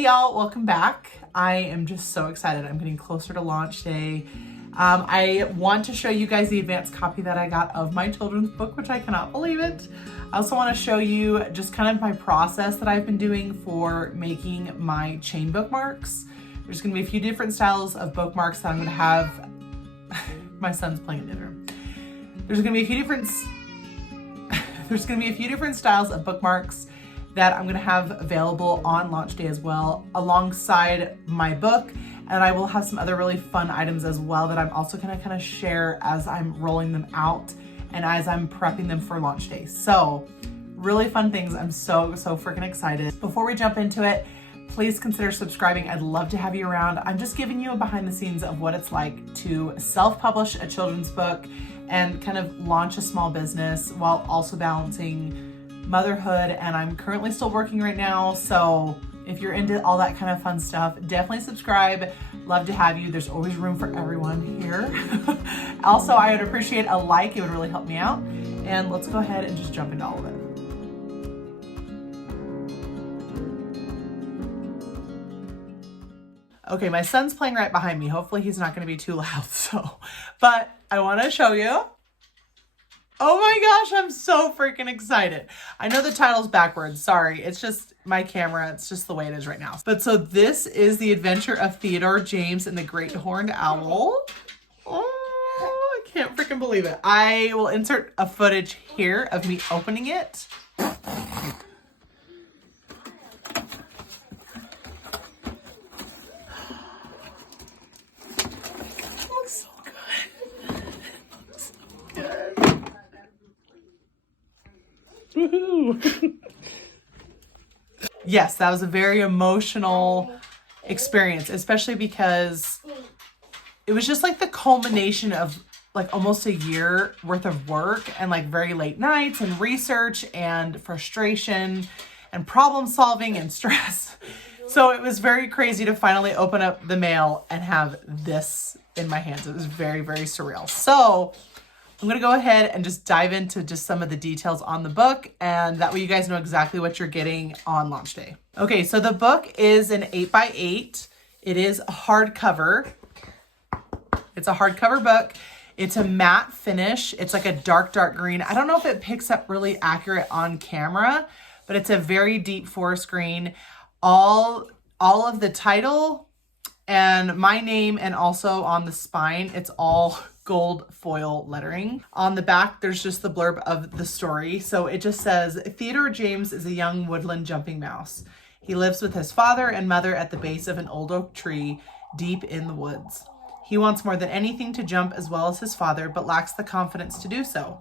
Hey y'all, welcome back. I am just so excited. I'm getting closer to launch day. I want to show you guys the advanced copy that I got of my children's book, which I cannot believe it. I also want to show you just kind of my process that I've been doing for making my chain bookmarks. There's going to be a few different styles of bookmarks that I'm going to have. My son's playing in the other room. There's going to be a few different styles of bookmarks that I'm going to have available on launch day as well, alongside my book. And I will have some other really fun items as well that I'm also going to kind of share as I'm rolling them out and as I'm prepping them for launch day. So really fun things. I'm so freaking excited. Before we jump into it, please consider subscribing. I'd love to have you around. I'm just giving you a behind the scenes of what it's like to self-publish a children's book and kind of launch a small business while also balancing motherhood. And I'm currently still working right now. So if you're into all that kind of fun stuff, definitely subscribe. Love to have you. There's always room for everyone here. Also, I would appreciate a like. It would really help me out. And let's go ahead and just jump into all of it. Okay, my son's playing right behind me. Hopefully he's not going to be too loud. But I want to show you. Oh my gosh, I'm so freaking excited. I know the title's backwards. Sorry, it's just my camera. It's just the way it is right now. But so this is The Adventure of Theodore, James, and the Great Horned Owl. Oh, I can't freaking believe it. I will insert a footage here of me opening it. Yes, that was a very emotional experience, especially because it was just like the culmination of like almost a year worth of work and like very late nights and research and frustration and problem solving and stress. So it was very crazy to finally open up the mail and have this in my hands. It was very surreal. So I'm going to go ahead and just dive into just some of the details on the book, and that way you guys know exactly what you're getting on launch day. Okay, so the book is an 8x8. It is a hardcover. It's a hardcover book. It's a matte finish. It's like a dark green. I don't know if it picks up really accurate on camera, but it's a very deep forest green. All of the title and my name, and also on the spine, it's all gold foil lettering. On the back, there's just the blurb of the story. So it just says, Theodore James is a young woodland jumping mouse. He lives with his father and mother at the base of an old oak tree deep in the woods. He wants more than anything to jump as well as his father, but lacks the confidence to do so.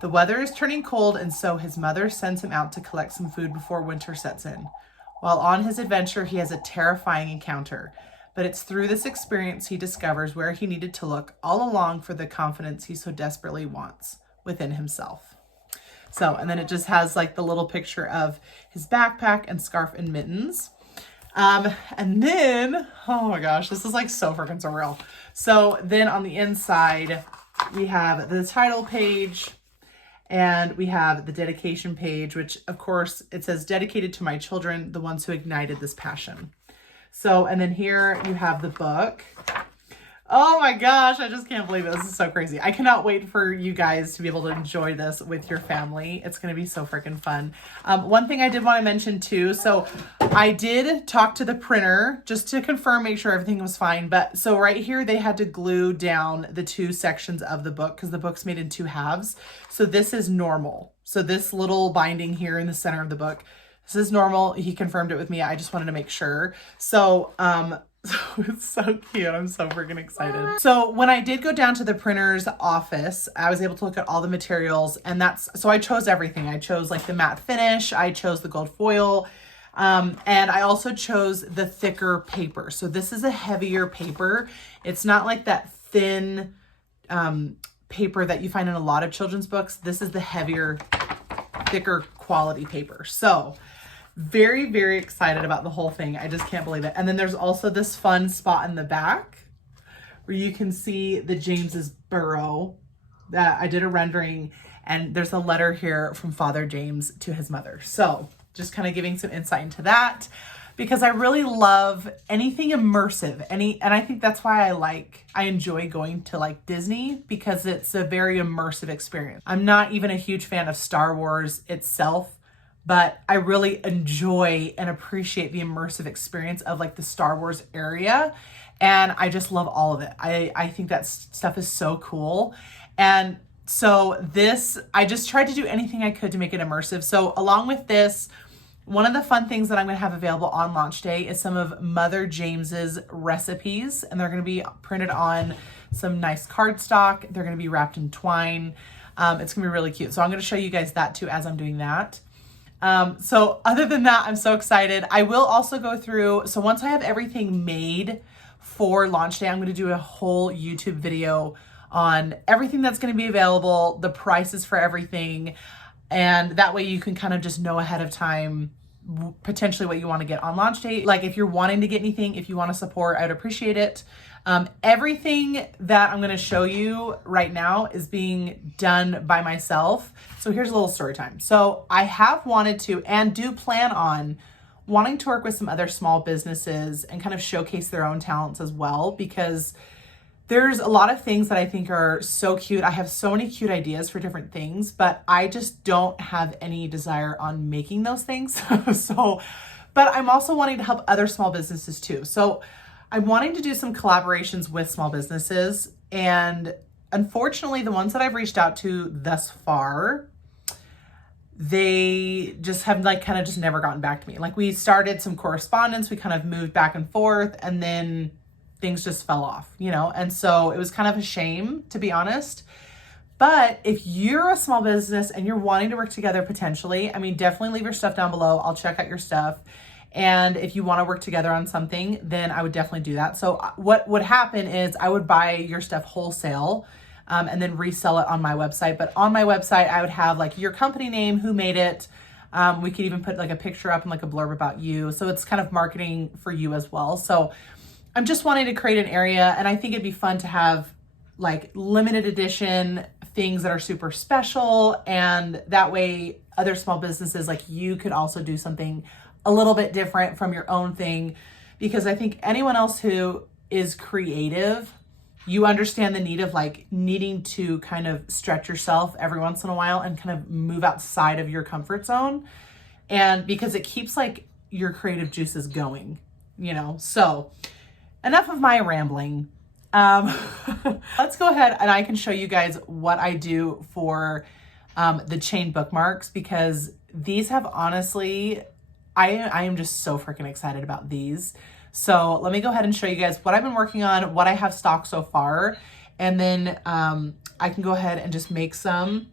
The weather is turning cold, and so his mother sends him out to collect some food before winter sets in. While on his adventure, he has a terrifying encounter. But it's through this experience he discovers where he needed to look all along for the confidence he so desperately wants within himself. So, and then it just has like the little picture of his backpack and scarf and mittens. And then, oh my gosh, this is like so freaking surreal. So then on the inside, we have the title page and we have the dedication page, which of course it says dedicated to my children, the ones who ignited this passion. So, and then here you have the book. Oh my gosh, I just can't believe it. This is so crazy. I cannot wait for you guys to be able to enjoy this with your family. It's going to be so freaking fun. One thing I did want to mention too. So I did talk to the printer just to confirm, make sure everything was fine. But so right here, they had to glue down the two sections of the book because the book's made in two halves. So this is normal. So this little binding here in the center of the book, this is normal. He confirmed it with me. I just wanted to make sure. So, it's so cute. I'm so freaking excited. So when I did go down to the printer's office, I was able to look at all the materials, and so I chose everything. I chose like the matte finish. I chose the gold foil. And I also chose the thicker paper. So this is a heavier paper. It's not like that thin, paper that you find in a lot of children's books. This is the heavier, thicker quality paper. So very excited about the whole thing. I just can't believe it. And then there's also this fun spot in the back where you can see the James's burrow that I did a rendering, and there's a letter here from Father James to his mother. So just kind of giving some insight into that. because I really love anything immersive. And I think that's why I enjoy going to like Disney, because it's a very immersive experience. I'm not even a huge fan of Star Wars itself, but I really enjoy and appreciate the immersive experience of like the Star Wars area. And I just love all of it. I think that stuff is so cool. And so I just tried to do anything I could to make it immersive. So along with this, one of the fun things that I'm going to have available on launch day is some of Mother James's recipes, and they're going to be printed on some nice cardstock. They're going to be wrapped in twine. It's going to be really cute. So I'm going to show you guys that too as I'm doing that. So other than that, I'm so excited. I will also go through, so once I have everything made for launch day, I'm going to do a whole YouTube video on everything that's going to be available, the prices for everything. And that way you can kind of just know ahead of time potentially what you want to get on launch day. Like if you're wanting to get anything, if you want to support, I'd appreciate it. Everything that I'm going to show you right now is being done by myself. So here's a little story time. So I have wanted to, and do plan on wanting to work with some other small businesses and kind of showcase their own talents as well, because there's a lot of things that I think are so cute. I have so many cute ideas for different things, but I just don't have any desire on making those things. But I'm also wanting to help other small businesses too. So I'm wanting to do some collaborations with small businesses. And unfortunately, the ones that I've reached out to thus far, they just have like kind of just never gotten back to me. Like we started some correspondence, we kind of moved back and forth, and then things just fell off, you know? And so it was kind of a shame, to be honest. But if you're a small business and you're wanting to work together potentially, I mean, definitely leave your stuff down below. I'll check out your stuff. And if you want to work together on something, then I would definitely do that. So what would happen is I would buy your stuff wholesale and then resell it on my website. But on my website, I would have like your company name, who made it. We could even put like a picture up and like a blurb about you. So it's kind of marketing for you as well. So I'm just wanting to create an area, and I think it'd be fun to have like limited edition things that are super special. And that way other small businesses like you could also do something a little bit different from your own thing, because I think anyone else who is creative, you understand the need of like needing to kind of stretch yourself every once in a while and kind of move outside of your comfort zone. And because it keeps like your creative juices going, you know? So enough of my rambling. Let's go ahead and I can show you guys what I do for the chain bookmarks, because these have honestly, I am just so freaking excited about these. So let me go ahead and show you guys what I've been working on, what I have stocked so far, and then I can go ahead and just make some,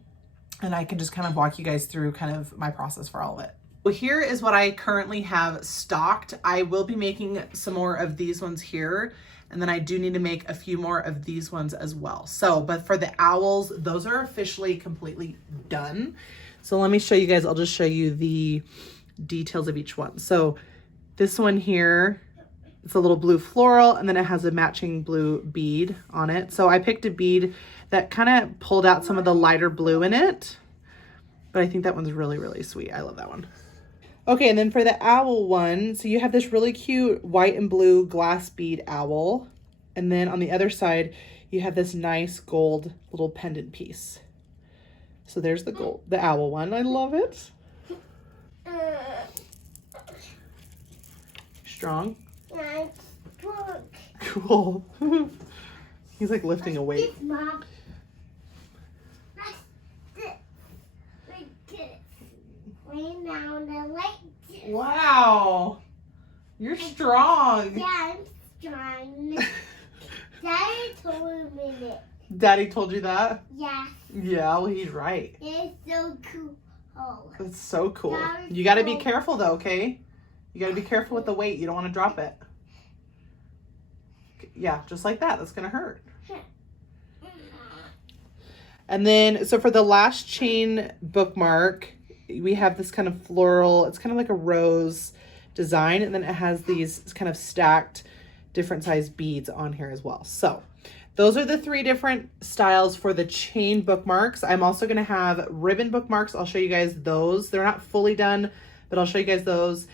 and I can just kind of walk you guys through kind of my process for all of it. Well, here is what I currently have stocked. I will be making some more of these ones here, and then I do need to make a few more of these ones as well. So, but for the owls, those are officially completely done. So let me show you guys, I'll just show you the details of each one. So this one here, it's a little blue floral, and then it has a matching blue bead on it. So I picked a bead that kind of pulled out some of the lighter blue in it, but I think that one's really, really sweet. I love that one. Okay, and then for the owl one, so you have this really cute white and blue glass bead owl. And then on the other side, you have this nice gold little pendant piece. So there's the owl one. I love it. Strong? Cool. He's like lifting a weight. Wow. You're strong. Yeah, I'm strong. Daddy told me that. Daddy told you that? Yeah. Yeah, well, he's right. It's so cool. It's so cool. You got to be careful though, okay? You got to be careful with the weight. You don't want to drop it. Yeah, just like that. That's going to hurt. And then, so for the last chain bookmark, we have this kind of floral, it's kind of like a rose design. And then it has these kind of stacked different size beads on here as well. So those are the 3 different styles for the chain bookmarks. I'm also going to have ribbon bookmarks. I'll show you guys those. They're not fully done, but I'll show you guys those.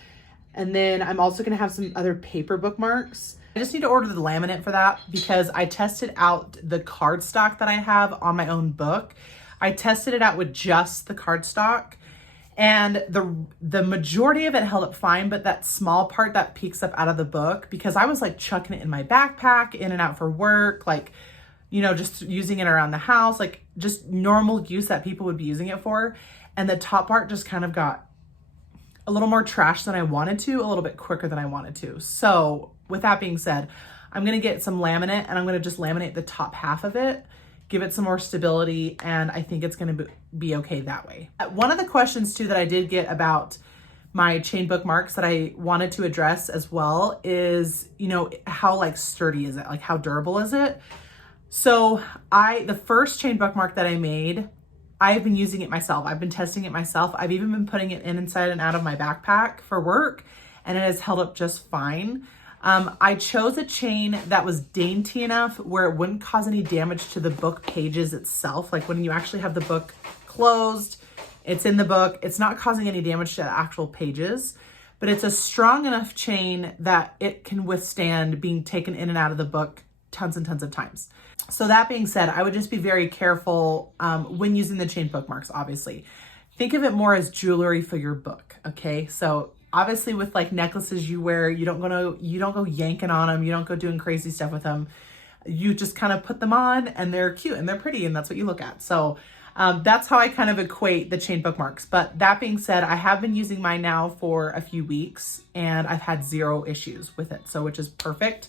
And then I'm also going to have some other paper bookmarks. I just need to order the laminate for that because I tested out the cardstock that I have on my own book. I tested it out with just the cardstock, and the majority of it held up fine, but that small part that peeks up out of the book, because I was like chucking it in my backpack, in and out for work, like, you know, just using it around the house, like just normal use that people would be using it for. And the top part just kind of got a little more trash than I wanted to, a little bit quicker than I wanted to. So with that being said, I'm gonna get some laminate and I'm gonna just laminate the top half of it, give it some more stability, and I think it's gonna be okay that way. One of the questions too that I did get about my chain bookmarks that I wanted to address as well is, you know, how like sturdy is it? Like how durable is it? So the first chain bookmark that I made, I've been using it myself. I've been testing it myself. I've even been putting it inside and out of my backpack for work, and it has held up just fine. I chose a chain that was dainty enough where it wouldn't cause any damage to the book pages itself. Like when you actually have the book closed, it's in the book, it's not causing any damage to the actual pages, but it's a strong enough chain that it can withstand being taken in and out of the book tons and tons of times. So that being said, I would just be very careful when using the chain bookmarks, obviously. Think of it more as jewelry for your book, okay? So obviously with like necklaces you wear, you don't go yanking on them, you don't go doing crazy stuff with them. You just kind of put them on and they're cute and they're pretty and that's what you look at. So that's how I kind of equate the chain bookmarks. But that being said, I have been using mine now for a few weeks and I've had 0 issues with it, so which is perfect.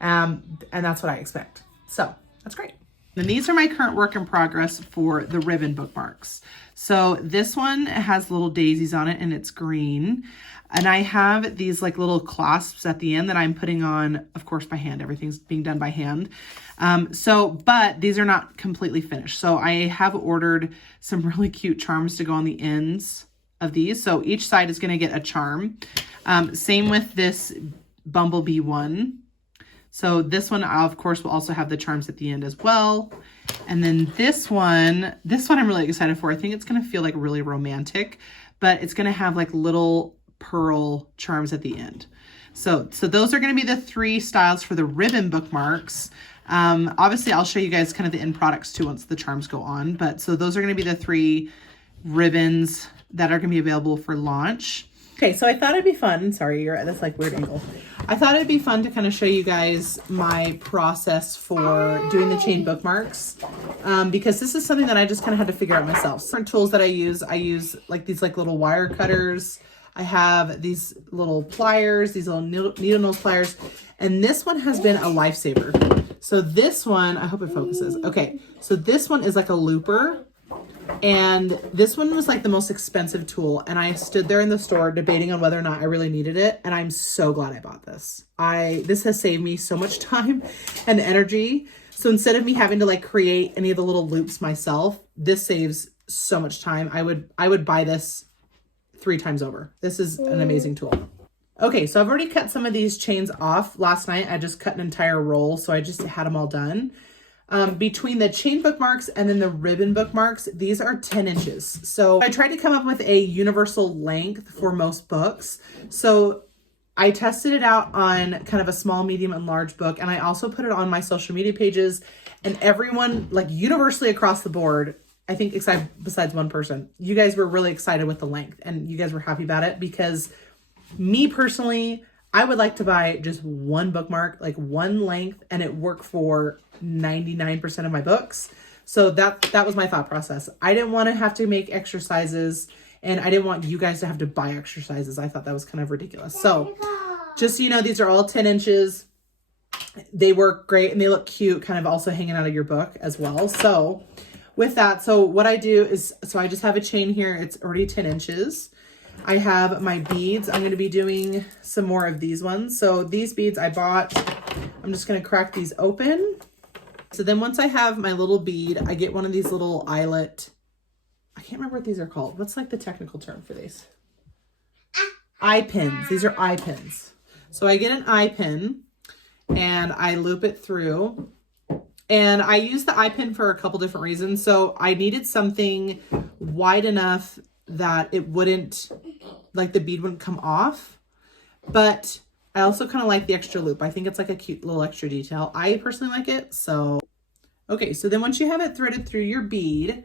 And that's what I expect. So that's great. And these are my current work in progress for the ribbon bookmarks. So this one has little daisies on it and it's green. And I have these like little clasps at the end that I'm putting on, of course, by hand. Everything's being done by hand. But these are not completely finished. So I have ordered some really cute charms to go on the ends of these. So each side is going to get a charm. Same with this bumblebee one. So this one, of course, will also have the charms at the end as well. And then this one I'm really excited for. I think it's going to feel like really romantic, but it's going to have like little pearl charms at the end. So those are going to be the 3 styles for the ribbon bookmarks. Obviously, I'll show you guys kind of the end products too once the charms go on. But so those are going to be the 3 ribbons that are going to be available for launch. Okay, so I thought it'd be fun. Sorry, you're at this like weird angle. I thought it'd be fun to kind of show you guys my process for doing the chain bookmarks, because this is something that I just kind of had to figure out myself. Different tools that I use like these like little wire cutters. I have these little pliers, these little needle nose pliers, and this one has been a lifesaver. So this one, I hope it focuses. Okay, so this one is like a looper. And this one was like the most expensive tool. And I stood there in the store debating on whether or not I really needed it. And I'm so glad I bought this. This has saved me so much time and energy. So instead of me having to like create any of the little loops myself, this saves so much time. I would buy this 3 times over. This is an amazing tool. Okay, so I've already cut some of these chains off. Last night, I just cut an entire roll. So I just had them all done. Between the chain bookmarks and then the ribbon bookmarks, these are 10 inches. So I tried to come up with a universal length for most books. So I tested it out on kind of a small, medium, and large book. And I also put it on my social media pages, and everyone, like universally across the board, I think besides one person, you guys were really excited with the length and you guys were happy about it, because me personally, I would like to buy just one bookmark, like one length, and it worked for 99% of my books. So that was my thought process. I didn't want to have to make exercises, and I didn't want you guys to have to buy exercises. I thought that was kind of ridiculous. So just so you know, these are all 10 inches. They work great and they look cute, kind of also hanging out of your book as well. So with that, so what I do is, so I just have a chain here. It's already 10 inches. I have my beads. I'm going to be doing some more of these ones. So these beads I bought, I'm just going to crack these open. So then once I have my little bead, I get one of these little eyelet, I can't remember what these are called. What's like the technical term for these? Eye pins. These are eye pins. So I get an eye pin and I loop it through. And I use the eye pin for a couple different reasons. So I needed something wide enough that it wouldn't, like the bead wouldn't come off. But I also kind of like the extra loop. I think it's like a cute little extra detail. I personally like it. So, okay. So then once you have it threaded through your bead,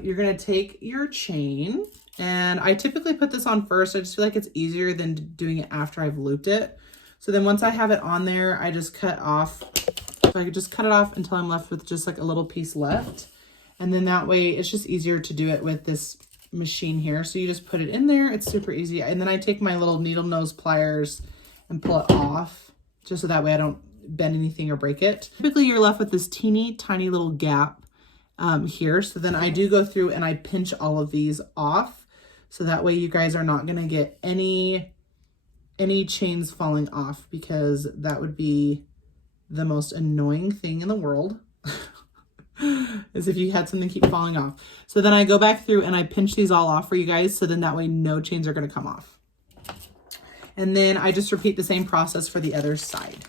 you're going to take your chain, and I typically put this on first. I just feel like it's easier than doing it after I've looped it. So then once I have it on there, I just cut off. So I could just cut it off until I'm left with just like a little piece left. And then that way it's just easier to do it with this machine here. So you just put it in there. It's super easy. And then I take my little needle nose pliers and pull it off just so that way I don't bend anything or break it. Typically you're left with this teeny tiny little gap here. So then I do go through and I pinch all of these off. So that way you guys are not going to get any chains falling off, because that would be the most annoying thing in the world. Is if you had something keep falling off. So then I go back through and I pinch these all off for you guys. So then that way no chains are going to come off. And then I just repeat the same process for the other side.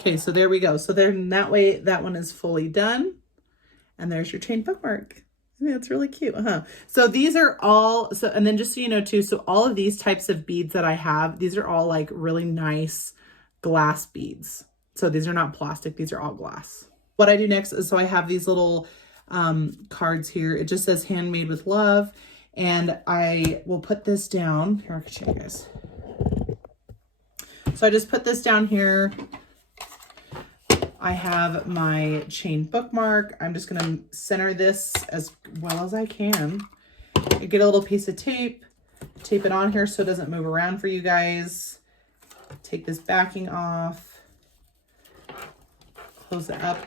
Okay, so there we go. So then that way that one is fully done. And there's your chain bookmark. I think that's really cute, huh? So these are all, so, and then just so you know too, so all of these types of beads that I have, these are all like really nice glass beads. So these are not plastic, these are all glass. What I do next is, so I have these little cards here. It just says handmade with love. And I will put this down. Here, I can show you guys. So I just put this down here. I have my chain bookmark. I'm just going to center this as well as I can. I get a little piece of tape it on here so it doesn't move around for you guys. Take this backing off, close it up,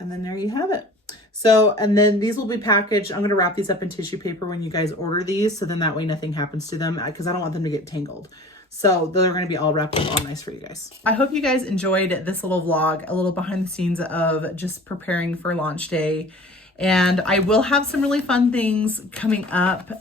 and then there you have it. So, and then these will be packaged. I'm going to wrap these up in tissue paper when you guys order these. So then that way nothing happens to them, because I don't want them to get tangled. So they're going to be all wrapped up all nice for you guys. I hope you guys enjoyed this little vlog, a little behind the scenes of just preparing for launch day. And I will have some really fun things coming up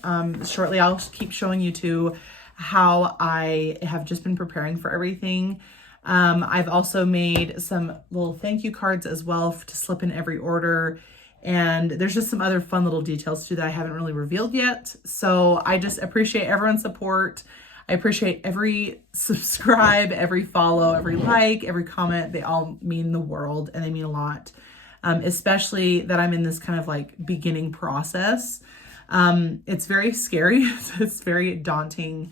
shortly. I'll keep showing you too how I have just been preparing for everything. I've also made some little thank you cards as well to slip in every order. And there's just some other fun little details too that I haven't really revealed yet. So I just appreciate everyone's support. I appreciate every subscribe, every follow, every like, every comment. They all mean the world and they mean a lot, especially that I'm in this kind of like beginning process. It's very scary. It's very daunting,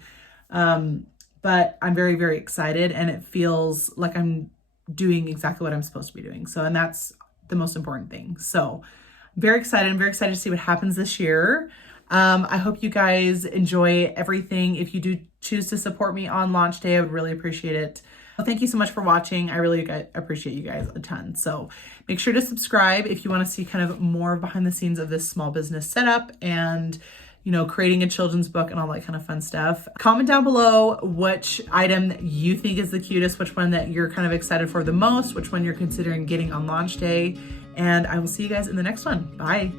but I'm very, very excited, and it feels like I'm doing exactly what I'm supposed to be doing. So, and that's the most important thing. So I'm very excited. I'm very excited to see what happens this year. I hope you guys enjoy everything. If you do choose to support me on launch day, I would really appreciate it. Well, thank you so much for watching. I really appreciate you guys a ton. So make sure to subscribe if you want to see kind of more behind the scenes of this small business setup and, you know, creating a children's book and all that kind of fun stuff. Comment down below which item you think is the cutest, which one that you're kind of excited for the most, which one you're considering getting on launch day. And I will see you guys in the next one. Bye.